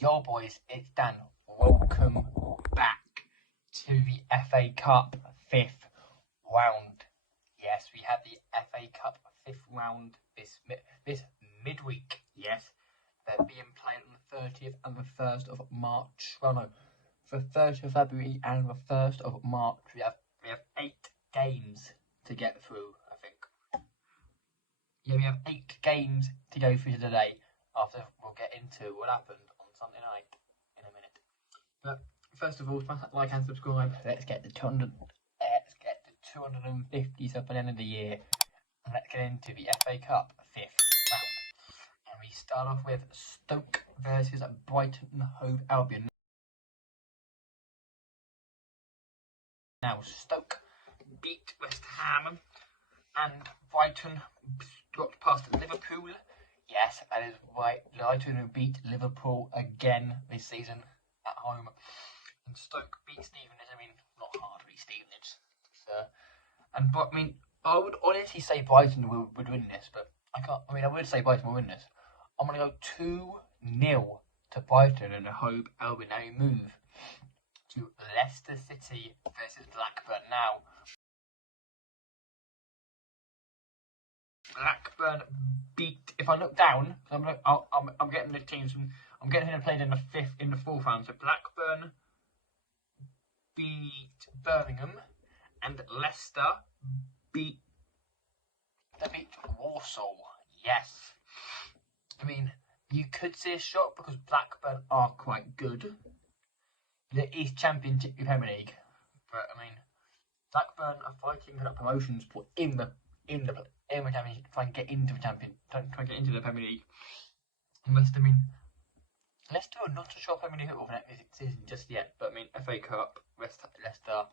Yo boys, it's Dan. Welcome back to the FA Cup 5th round. Yes, we had the FA Cup 5th round this midweek. Yes, they're being played on the 30th and the 1st of March. Well, no, the 30th of February and the 1st of March. We have 8 games to get through, I think. Yeah, we have 8 games to go through today. After we'll get into what happened on Sunday night in a minute. But first of all, smash that like and subscribe. Let's get to 250 up at the end of the year. And let's get into the FA Cup 5th round. And we start off with Stoke versus Brighton and Hove Albion. Now Stoke beat West Ham and Brighton got past Liverpool. Yes, that is right. Brighton who beat Liverpool again this season at home. And Stoke beat Stevenage. I mean, not hard to beat Stevenage. I would honestly say Brighton would win this, but I can't. I would say Brighton will win this. I'm going to go 2-0 to Brighton and Hove Albion. Now we move to Leicester City versus Blackburn. Now, Blackburn beat. If I look down, I'm getting the teams. I'm getting who played in the fourth round. So Blackburn beat Birmingham, and Leicester beat Walsall. Yes, I mean you could see a shock because Blackburn are quite good. The East Championship Premier League, but I mean Blackburn are fighting for that promotion spot in the Championship to try and get into the Premier League. And Leicester are not a sure Premier League football for next season just yet, but FA Cup, Leicester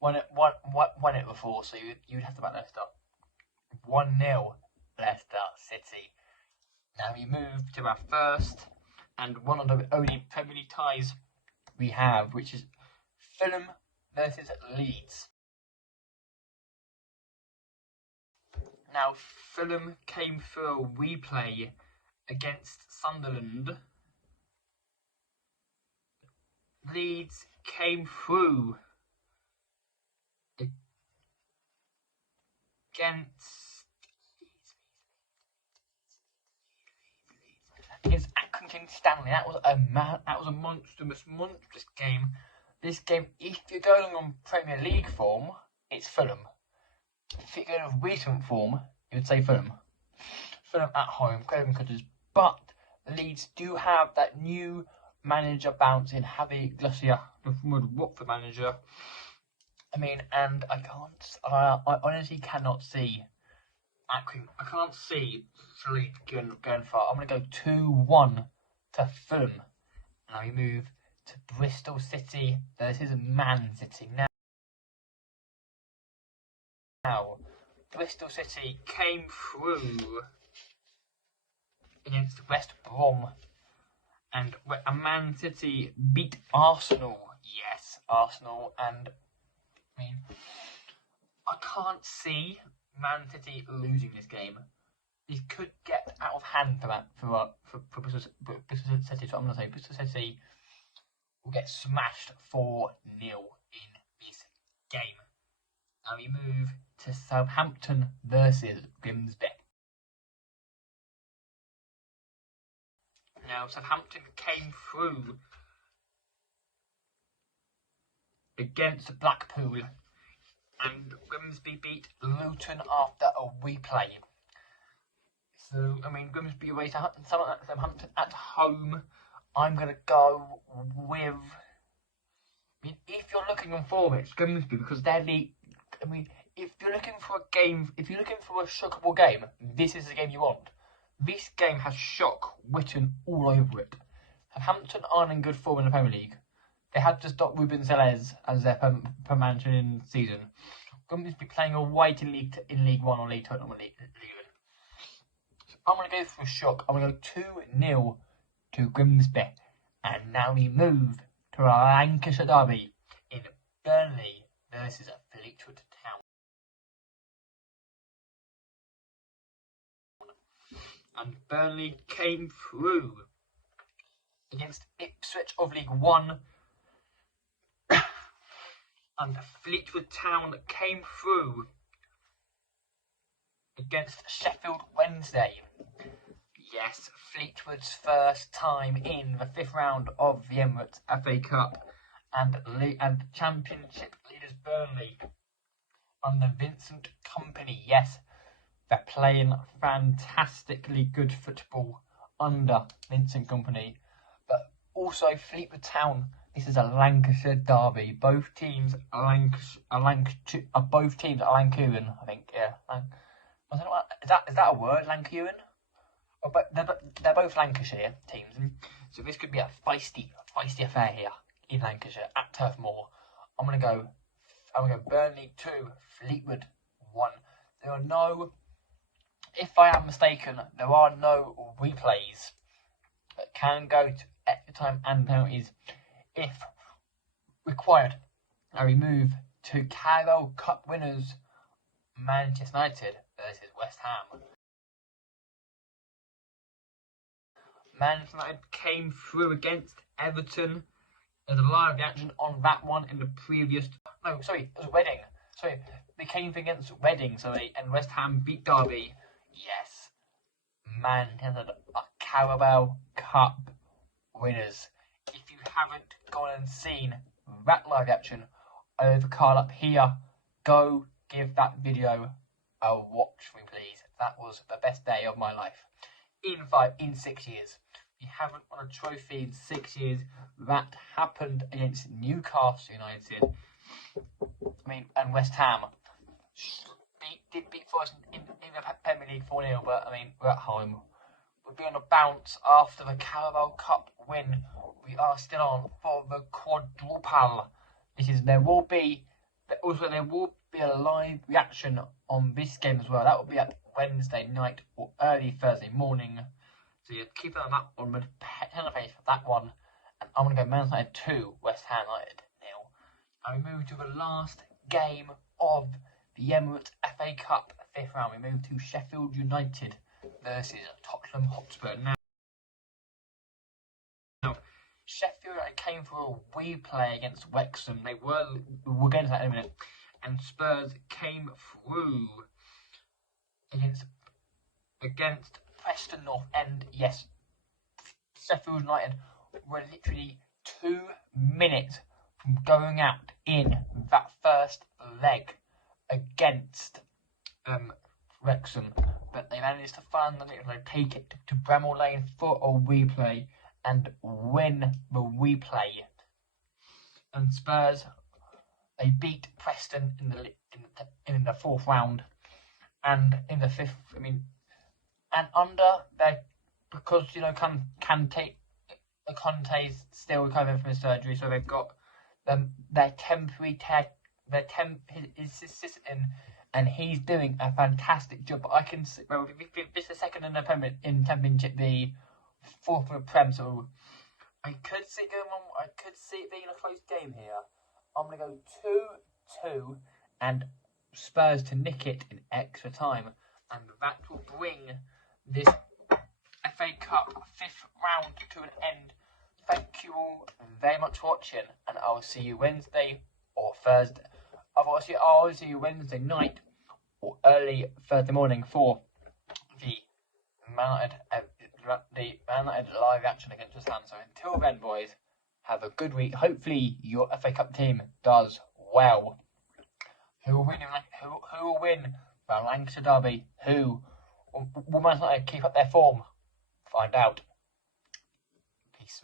won it before, so you'd have to back Leicester. 1-0 Leicester City. Now we move to our first and one of the only Premier League ties we have, which is Fulham versus Leeds. Now, Fulham came through a replay against Sunderland. Leeds came through against Accrington Stanley. That was a monstrous game. This game, if you're going on Premier League form, it's Fulham. If you go with recent form, you would say Fulham. Fulham at home, Craven Cutters. But Leeds do have that new manager bounce in Javi Gracia, the former Watford manager. And I honestly cannot see Accrington. I can't see Leeds going far. I'm going to go 2-1 to Fulham. Now we move to Bristol City versus Man City. Now, Bristol City came through against West Brom, and Man City beat Arsenal. Yes, Arsenal, and I can't see Man City losing this game. This could get out of hand for Bristol City. So I'm going to say Bristol City will get smashed 4-0 in this game. Now we move to Southampton versus Grimsby. Now Southampton came through against Blackpool, and Grimsby beat Luton after a replay. So Grimsby away to Southampton at home. I'm gonna go with. If you're looking on form, it's Grimsby because they're the. If you're looking for a shockable game, this is the game you want. This game has shock written all over it. Southampton aren't in good form in the Premier League. They had to stop Ruben Sellés as their per manager in the season. Grimsby playing away in League One or League Two, not League One. So I'm going to go for a shock. I'm going to go 2-0 to Grimsby. And now we move to our Lancashire derby in Burnley versus Fleetwood Town. And Burnley came through against Ipswich of League One. And Fleetwood Town came through against Sheffield Wednesday. Yes, Fleetwood's first time in the 5th round of the Emirates FA Cup, and Championship leaders Burnley under Vincent Kompany. Yes, they're playing fantastically good football under Vincent Kompany. But also Fleetwood Town, this is a Lancashire derby. Both teams are Lancashire, I think. Yeah, I don't know. Is that a word, Lancashire? Oh, but they're both Lancashire teams, so this could be a feisty affair here in Lancashire at Turf Moor. I'm gonna go Burnley 2, Fleetwood 1. There are no, if I am mistaken, there are no replays that can go to extra time and penalties if required. Now we move to Carabao Cup winners Manchester United versus West Ham. Manchester United came through against Everton. There's a live reaction on that one in the previous. No, sorry, it was Reading. Sorry, they came through against Reading, and West Ham beat Derby. Yes, Manchester United are Carabao Cup winners. If you haven't gone and seen that live reaction over the card up here, go give that video a watch for me, please. That was the best day of my life in 6 years. We haven't won a trophy in 6 years. That happened against Newcastle United. And West Ham did beat for us in the Premier League 4-0, but we're at home. We'll be on a bounce after the Carabao Cup win. We are still on for the quadruple. There will be a live reaction on this game as well. That will be at Wednesday night or early Thursday morning. So you keep an eye on the page for that one. And I'm going to go Man United 2, West Ham United 0. And we move to the last game of the Emirates FA Cup 5th round. We move to Sheffield United versus Tottenham Hotspur. Now Sheffield United came for a replay against Wrexham. We'll get into that in a minute. And Spurs came through against Preston North End. Yes, Sheffield United were literally 2 minutes from going out in that first leg against Wrexham, but they managed to find the little, take it to Bramall Lane for a replay and win the replay. And Spurs, they beat Preston in the 4th round, and in the 5th. And under their, because Conte's still recovering from his surgery, so they've got their temporary his assistant in, and he's doing a fantastic job. But I can see, well, this is the second in Championship, the 4th of the Prem, so I could see it going on. I could see it being a close game here. I'm gonna go 2-2 and Spurs to nick it in extra time, and that will bring this FA Cup 5th round to an end. Thank you all very much for watching, and I'll see you Wednesday or Thursday. I'll see you Wednesday night or early Thursday morning for the Man United live action against West Ham. So until then, boys, have a good week. Hopefully your FA Cup team does well. Who will win the Lancashire Derby? Who will Man United keep up their form? Find out. Peace.